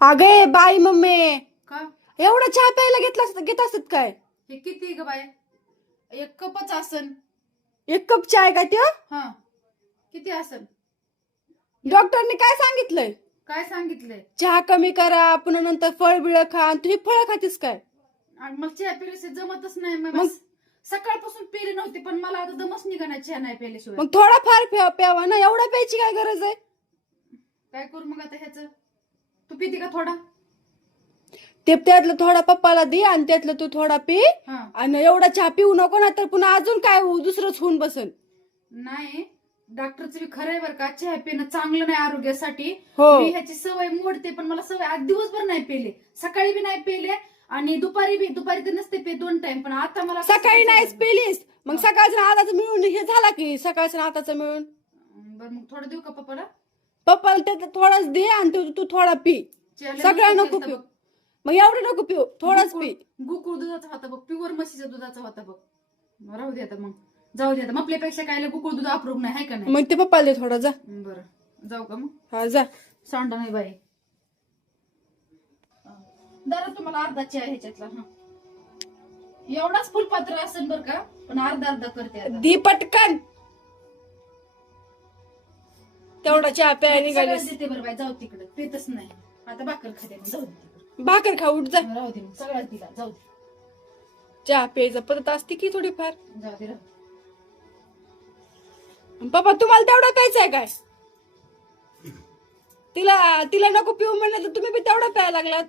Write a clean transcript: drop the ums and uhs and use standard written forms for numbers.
अगे बाई मम्मी, का एवढा चहा प्यायला घेत असत काय? हे किती ग बाय? एक कपच असन. एक कप चहा काय ते? हा, किती असन? डॉक्टरने काय सांगितलंय? काय सांगितलंय? चहा कमी करा, पुन्हा नंतर फळ बिळ खा. आणि तू ही फळ खातीस काय? आणि मला चहा पिल्याशिवाय जमतच नाही. मग मग? सकाळपासून पिली नव्हती, पण मला आता दमच निघाणार चहा नाही प्यायल्याशिवाय. मग थोडा फार प्यावा ना, एवढा प्यायची काय गरज आहे? काय करू मग आता ह्याच? तू पिती का थोडा? ते त्यातलं थोडा पप्पाला दे आणि त्यातलं तू थोडा पी. हा, आणि एवढा चहा पिऊ नको ना, तर पुन्हा अजून काय दुसरंच होऊन बसन. नाही डॉक्टरचं बी खरं आहे बरं का, चहा पिणं चांगलं नाही आरोग्यासाठी. हो. मी ह्याची सवय मोडते, पण मला सवय आज दिवसभर नाही पेले, सकाळी बी नाही पेले आणि दुपारी तर नसते पे 2 टाइम. पण आता मला सकाळी नाहीच पेलीस, मग हा. सकाळचं हाताचं मिळून हे झाला की सकाळचं हाताचं मिळून. बरं मग थोडं देऊ का पप्पाला? पप्पाला त्यात थोडाच दे आणि तू थोडा पी. चहाला सगळं नसतं नको केलं पिऊ. तर बघ. मग एवढं नको पिऊ, थोडाच पी. गोकुळ दुधाचा होता बघ, प्युअर म्हशीच्या दुधाचा होता बघ. राहू दे आता, मग जाऊ दे आता. मग आपल्यापेक्षा काय गोकुळ दूध अप्रूव्ह नाही, हाय का नाही? मग ते पप्पाला दे थोडा, जा. बरं जाऊ का मग? हा जा. सांडा नाही बाई. जरा तुम्हाला अर्धा चहा ह्याच्यातला. हा, एवढाच फुलपात्र असेल बरं का, पण अर्धा करते आता. दी पटकन. तेवढा चहा प्यायला सगळं निघालीस. देते बरं बाई, जाऊ तिकडे. पेतच नाही आता, भाकर खाते मग, जाऊ दे तिकडे. भाकर खा, उठ जा. राहू दे मग, सगळ्याच दिला, जाऊ दे. चहा प्यायचं पद्धत असते की थोडीफार. जाऊ दे, राहू दे. पप्पा तुम्हाला तेवढा प्यायचा आहे काय? तिला नको पिऊ म्हणलं तर तुम्ही बी तेवढा प्यायला लागलात.